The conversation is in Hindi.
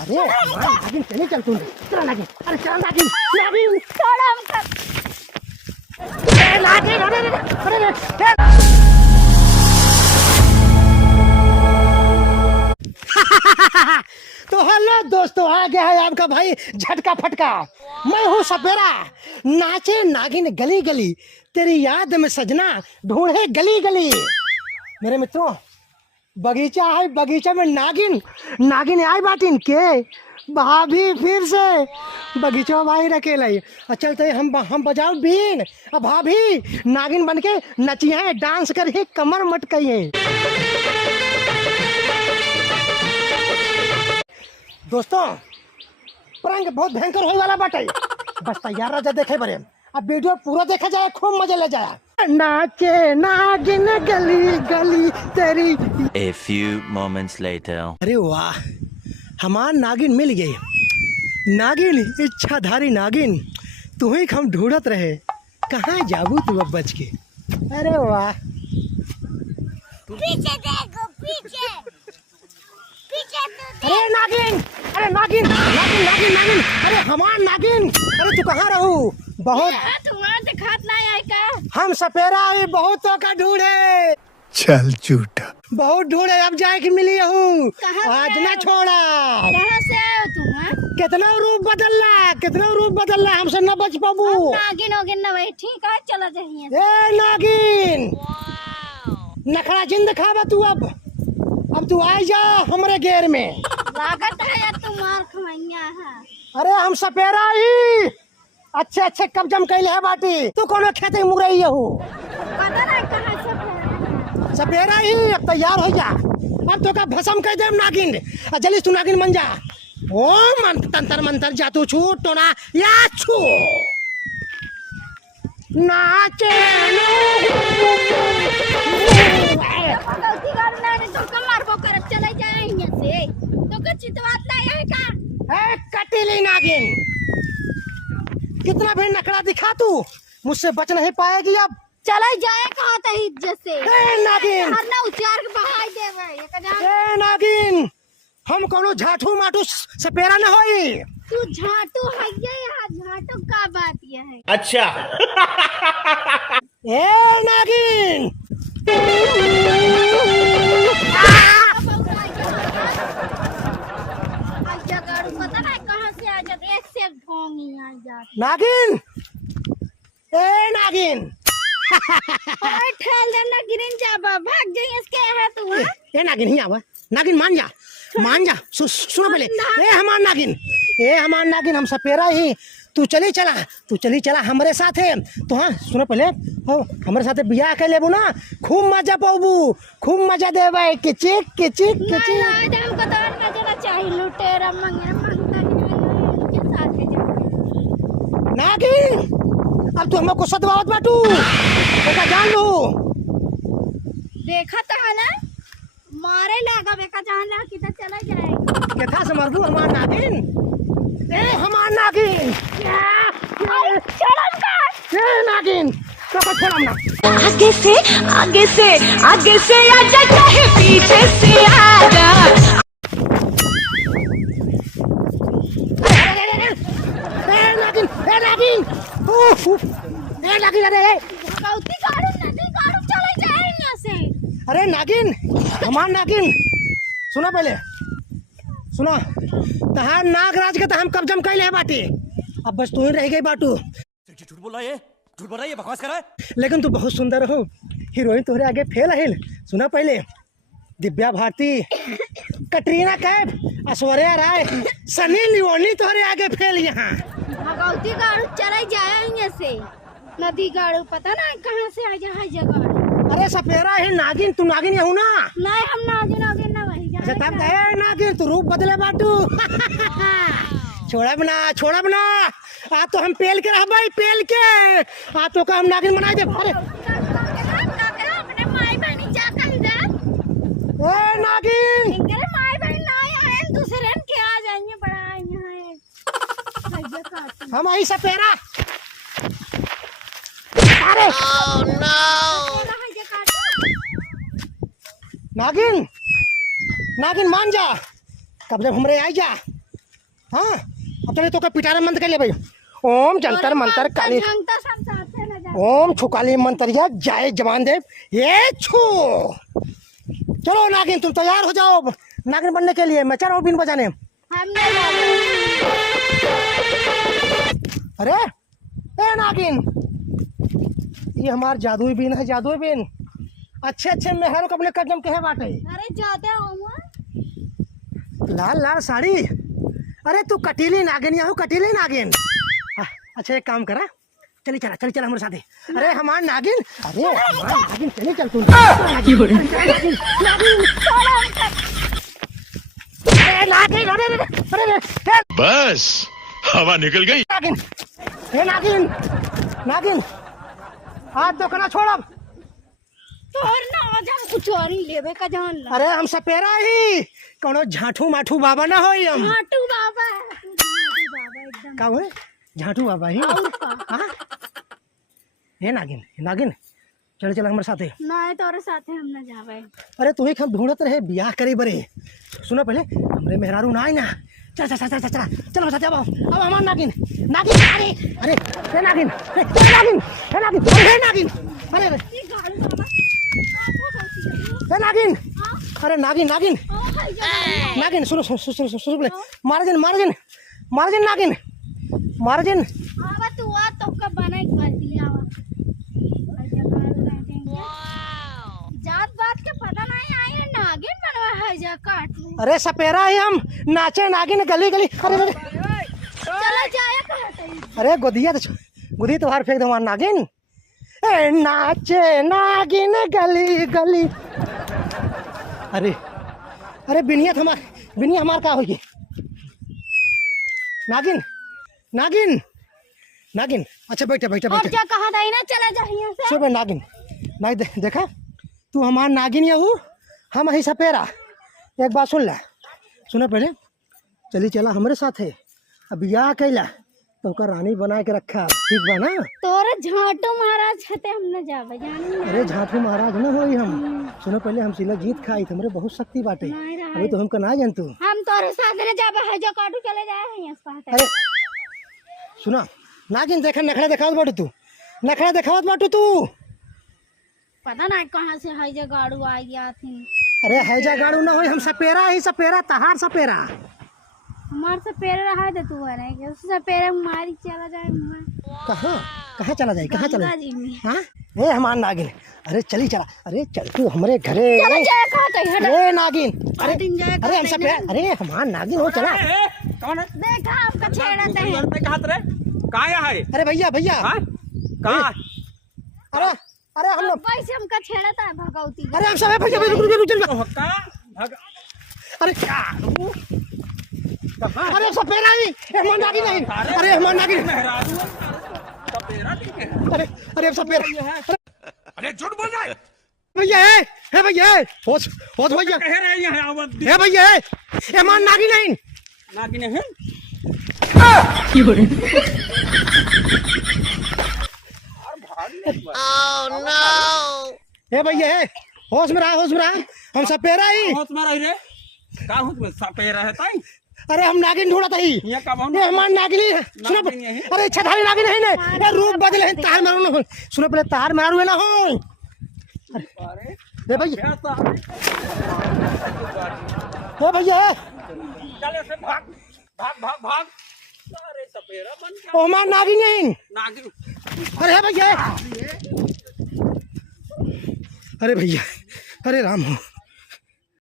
अरे नागिन चले चल तू चल नागिन अरे चल नागिन नागिन छोड़ हमको नागिन अरे अरे तो हेलो दोस्तों, आ गया है आपका भाई झटका फटका। मैं हूँ सपेरा, नाचे नागिन गली गली, तेरी याद में सजना ढूंढे गली गली। मेरे मित्रों, बगीचा है, बगीचा में नागिन नागिन आई बाटिन के भाभी फिर से बगीचा भाई रखेले। चलते हम बजाओ बीन, अब भाभी नागिन बन के नचिए, डांस करिए, कमर मटकाइए। दोस्तों, प्रंग बहुत भयंकर होने वाला बाटे, बस तैयार रह जा देखे बरे। अब वीडियो पूरा देखा जाए, खूब मजा ले जाए। नाचे नागिन गली गली तेरी। A few moments later. अरे वाह, हमार नागिन मिल गई। नागिन, इच्छाधारी नागिन, तुम्हें हम ढूंढत रहे, कहाँ जाबू तू अब बच के। अरे वाह, पीछे देखो, पीछे पीछे तो अरे नागिन, अरे नागिन नागिन नागिन नागिन, अरे हमार नागिन, अरे तू कहाँ रहू? बहुत तुम्हारा दिखात नहीं है का? हम सपेरा ही बहुत का ढूंढे, चल झूठा बहुत ढूंढे, अब जाए की मिली हूँ, कहाँ आज से ना आए? छोड़ा। कहाँ से आए हो तुम? हाँ? कितना रूप बदलना, कितना रूप बदलना, हमसे न बच पाबू। अब नागिन होगिन ना भाई, ठीक है, चला जाइए। ए नागिन, नखरा जिंद खावा तू। अब तू आ जा हमरे घेर में। लागत है या तुम मार खमैया है। अरे हम सपेरा ही अच्छे अच्छे कब्जम कैले है बाटी, तू कोनो खेते मुरई हो। पता नहीं कहाँ से सपेरा ही, अब तैयार हो जा, अब तो का भसम कह दे नागिन। जल्दी तू नागिन बन जा। ओ तंतर मंतर जातू छू टोना या छू नाचे गलती करना नहीं तो कमर को कर चले जाएंगे से तो कुछ चितवात नहीं है का? ए कटीली नागिन, कितना भी नखरा दिखा तू, मुझसे बच नहीं पाएगी अब। चले जाए कहाँ तो इज्जत से। ए नागिन, हर ना उचार के बहाई देवे ये कदा। ए नागिन, हम कोनो झाठू माठू सपेरा न होई। तू झाटू है ये, यहाँ झाटू का बात ये है। अच्छा। ए नागिन, पता नहीं कहाँ से आ जाते, एक से एक ढोंगी आ जाते। नागिन, ए नागिन, और ठेल देना गिरन जाबा, भाग जाइए इसके है तू। हाँ? ए नागिन ही आवा, नागिन मान जा, मान जा। सुनो पहले, ए हमार नागिन, ए हमार नागिन, हम सपेरा ही, तू चली चला हमारे साथ है। तो हाँ सुनो पहले, हो हमारे साथ बियाह कर लेबू ना, खूब मजा पाबू, खूब मजा देवे। किचिक किचिक किचिक। आज हमको तो ना जाना चाहिए, लुटेरा मंगे मंगता के साथ है जाओ। नागिन, अब तू हमको सदवावत बाटू, बेटा जान लो। देखा तो है ना, मारे लगा बेका जान ला किधर चला जाएगा। केथा से मरबू हमार नागिन, ए हमार नागिन, चलन का ए नागिन, तो छोड़म ना। आगे से आजा, चाहे पीछे से आजा। ए नागिन, उफ, ए नागिन, अरे कौती गाड़ी नदी गाड़ी चले जाएंगे से। अरे नागिन, हमार नागिन, सुना पहले, सुना, तहार नागराज के तो हम कब्जम कैले है बाटी, अब बस तू ही रह गई बाटू। झूठ बोल रहा है, झूठ बोल रहा है, बकवास कर रहा है। लेकिन तू बहुत सुंदर हो, हीरोइन तोहरे आगे फेल है। सुना पहले, दिव्या भारती, कटरीना कैफ, ऐश्वर्या राय, सनी लियोनी तोहरे आगे फेल। यहाँ भगवती गाड़ी चले जाएंगे से, नदी गाड़ी पता नहीं कहाँ से आ जाए जगह। अरे सपेरा है नागिन, तू नागिन यहू ना। नहीं हम नागिन नागिन ना वही अच्छा जाए। तब गए नागिन, तू रूप बदले बाटू। छोड़ा बना, आ तो हम पेल के रह भाई, पेल के आ तो का हम नागिन बनाए दे। अरे अपने माई बहनी जा कहीं जा। ए नागिन, इनके माई बहन ना आए, दूसरे के आ जाएंगे, बड़ा यहाँ है। हम आई सपेरा। अरे नागिन, नागिन मान जा, कब जब हमरे आई जा, हाँ अब चले तो का पिटारा मंत्र कर ले भाई। ओम जंतर मंतर काली, झंगता सब साथे न जा। ओम छुकाली मंतरिया जाए जवान देव ये छू। चलो नागिन तुम तैयार हो जाओ नागिन बनने के लिए। मैं चल रहा हूँ बीन बजाने। हम नहीं जाएंगे। अरे ए नागिन, ये हमार जादुई बीन है, जादुई बीन। अच्छे अच्छे मेहरों को अपने कदम कहे बाटे। अरे जाते हो लाल लाल साड़ी। अरे तू कटीली नागिन या हो कटीली नागिन। अच्छा एक काम करा, चली चला हमारे साथ। अरे हमार नागिन, अरे हमार नागिन चली चल तू। बस हवा निकल गई। नागिन, हे नागिन, नागिन हाथ तो कना छोड़ अब। तोर ना आज हम कुछ और ही लेवे का जान ला। अरे हम सपेरा ही कोनो झाठू माठू बाबा ना होई हम। झाटू बाबा है, झाटू बाबा एकदम। का हुए झाटू बाबा ही। हाँ हे नागिन, हे नागिन चल हमारे साथ। नहीं तोरे साथे हम न जावे। अरे तुम्हें हम ढूंढत रहे बियाह करे बरे। सुनो पहले हमरे मेहरारू ना आई ना। चल चल चल चल चल चल साथ अब हमार नागिन, नागिन अरे अरे हे नागिन, हे नागिन, हे नागिन, हे नागिन, अरे अरे ये गाड़ी बाबा हे नागिन, अरे नागिन नागिन ओ हाय जा। नागिन सुनो पहले। मार्जिन मार्जिन मार्जिन नागिन मार्जिन। आवा तू आ तो का बनाई कर दिया आवा। जात बात के पता नहीं आई नागिन बनवा है जा काट ले। अरे सपेरा ही हम नाचे नागिन गली गली। अरे अरे चला जाया कहते। अरे गोदिया तो बाहर फेंक दो हमार नागिन। ए नाचे नागिन गली गली। अरे अरे बिनिया हमार का होगी। नागिन नागिन नागिन अच्छा बैठे बैठे और बैठे। क्या कहा था ना चला जा यहाँ से। सुबह नागिन नहीं देखा तू हमार नागिन या हूँ हम ही सपेरा। एक बात सुन ला, सुनो पहले चली चला हमारे साथ है। अब बियाह कैला तो ओकर रानी बना के रखा, ठीक बा ना। तोरे झाटू महाराज छते हम न जावे जानी। अरे झाटू महाराज न होई हम। सुनो पहले हम सिला जीत खाई हमरे बहुत शक्ति बाटे। नहीं रहा। अभी तो हमका ना जान तू। हम तोरे साथ न जावे है जो काटू चले जाए हैं यहाँ से। अरे सुना नागिन देखा नखरा दिखावत बाटू तू, नखरा दिखावत बाटू तू। पता नहीं कहाँ से है जो गाड़ू आ गया थी। अरे हैजा गाड़ू ना होई, हम सपेरा ही सपेरा, तहार सपेरा। हमार से पैर रहा है तू है नहीं उससे पैर मारी चला जाए। कहाँ कहाँ चला जाए, कहाँ चला जी में। हाँ ए हमार नागिन, अरे चली चला। अरे चल तू हमारे घरे। चला जाए कहाँ तो हट। ए नागिन, अरे दिन जाए अरे हम सपेरा, अरे हमार नागिन हो चला। कौन है? देखा आपका छेड़ते हैं। कहाँ रे? कहाँ है? अरे भैया भैया हाँ? कहाँ? अरे अरे हम लोग, वैसे हमका छेड़ता है भगवती। अरे हम सब भैया रुक कहाँ? अरे अरे हम सपेरा ही हमार नागिन नहीं। अरे हमार नागिन, मेहरारू सपेरा ठीक है। अरे अरे हम सपेरा। अरे झूठ बोल रहा है। भैया है भैया होश होश भैया कह रहे हैं आवत है भैया है हमार नागिन नहीं। नागिन है। ए भैया है होश में रहा, होश में रहा। हम सपेरा ही। होश में रही रे। कहाँ होश में सपेरा है ताई? अरे हम नागिन ढूंढत ही। ये कब हम? ये हमार नागिन ही है। सुनो नागिन है। अरे छठारी नागिन है ने ये रूप बदले हैं, तार मारू ना हो। सुनो पहले तार मारू है ना हो। अरे ए भैया क्या साहब? ए भैया है चले से भाग भाग भाग भाग। अरे सपेरा बन गया। ओ हमार नागिन नहीं। नागिन। अरे है भैया, अरे भैया, अरे राम हो।